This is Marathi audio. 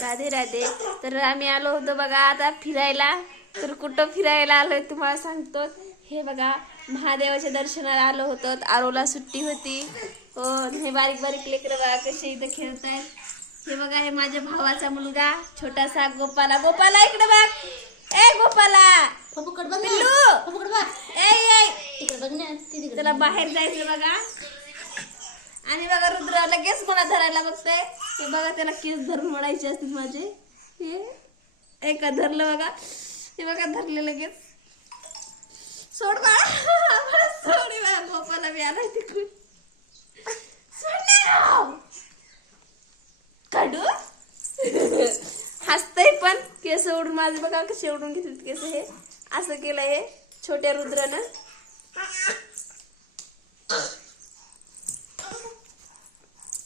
राधे राधे. तर आम्ही आलो होतो बघा आता फिरायला. तर कुठं फिरायला आलोय तुम्हाला सांगतो. हे बघा महादेवाच्या दर्शनाला आलो होतो. आरोला सुट्टी होती. हो हे बारीक बारीक लेकरं बघा कसे इथं खेळतायत. हे बघा हे माझ्या भावाचा मुलगा छोटासा गोपाला. गोपाला इकडे बघ. ए गोपाला. बघ ए त्याला बाहेर जायचं बघा. आणि बघा रुद्र लगेच मला धरायला बघतोय. हे बघा त्याला केस धरून म्हणायचे असतील माझे. हे एका धरलं बघा. हे बघा धरले लगेच सोड बाळा. सोडी सोड बघा गोपाला मी आलाय तिकडून. काढू? हसतय पण. केस ओढून माझे बघा कसे ओढून घेतात केस हे. असं केलं हे छोट्या रुद्रानं.